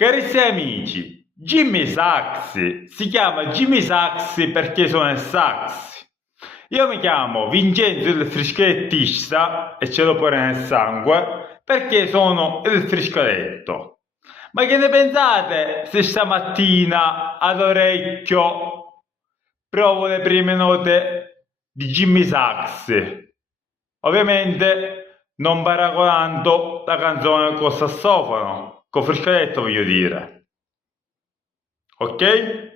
Carissimi amici, Jimmy Sax si chiama Jimmy Sax perché suona il sax. Io mi chiamo Vincenzo il frischettista e ce l'ho pure nel sangue perché sono il frischetto. Ma che ne pensate se stamattina ad orecchio provo le prime note di Jimmy Sax? Ovviamente non paragonando la canzone col sassofono, col frischetto voglio dire. Ok?